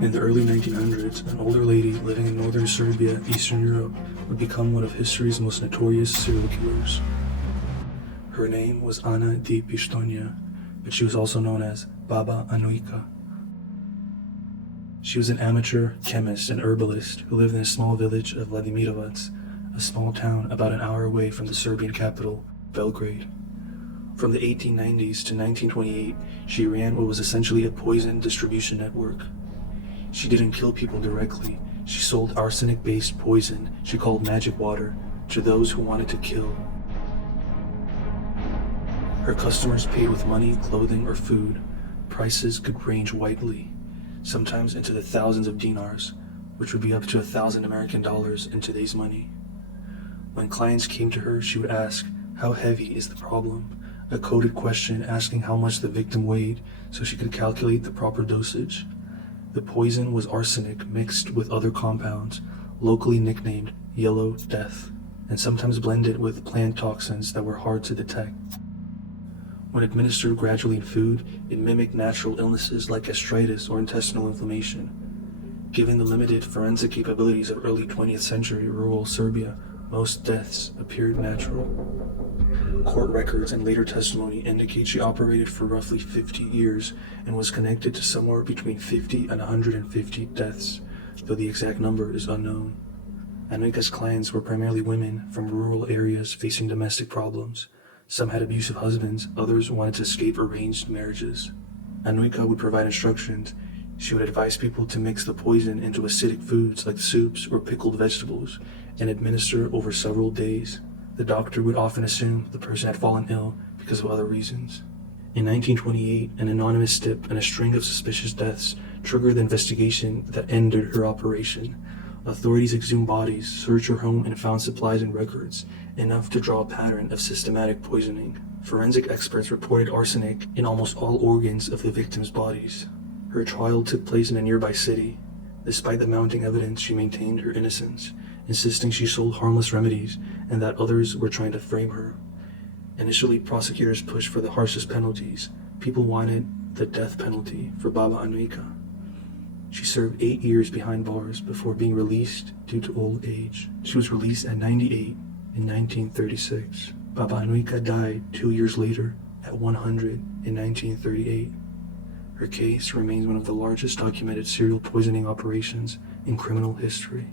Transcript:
In the early 1900s, an older lady living in northern Serbia, Eastern Europe, would become one of history's most notorious serial killers. Her name was Ana di Pistoia, but she was also known as Baba Anujka. She was an amateur chemist and herbalist who lived in a small village of Vladimirovac, a small town about an hour away from the Serbian capital, Belgrade. From the 1890s to 1928, she ran what was essentially a poison distribution network. She didn't kill people directly. She sold arsenic-based poison she called magic water to those who wanted to kill. Her customers paid with money, clothing, or food. Prices could range widely, sometimes into the thousands of dinars, which would be up to $1,000 in today's money. When clients came to her, she would ask, "How heavy is the problem?" A coded question asking how much the victim weighed so she could calculate the proper dosage. The poison was arsenic mixed with other compounds, locally nicknamed Yellow Death, and sometimes blended with plant toxins that were hard to detect. When administered gradually in food, it mimicked natural illnesses like gastritis or intestinal inflammation. Given the limited forensic capabilities of early 20th century rural Serbia, most deaths appeared natural. Court records and later testimony indicate she operated for roughly 50 years and was connected to somewhere between 50 and 150 deaths, though the exact number is unknown. Anujka's clients were primarily women from rural areas facing domestic problems. Some had abusive husbands, others wanted to escape arranged marriages. Anujka would provide instructions. She would advise people to mix the poison into acidic foods like soups or pickled vegetables and administer over several days. The doctor would often assume the person had fallen ill because of other reasons. In 1928, an anonymous tip and a string of suspicious deaths triggered the investigation that ended her operation. Authorities exhumed bodies, searched her home, and found supplies and records, enough to draw a pattern of systematic poisoning. Forensic experts reported arsenic in almost all organs of the victims' bodies. Her trial took place in a nearby city. Despite the mounting evidence, she maintained her innocence, insisting she sold harmless remedies and that others were trying to frame her. Initially, prosecutors pushed for the harshest penalties. People wanted the death penalty for Baba Anujka. She served 8 years behind bars before being released due to old age. She was released at 98 in 1936. Baba Anujka died 2 years later at 100 in 1938. Her case remains one of the largest documented serial poisoning operations in criminal history.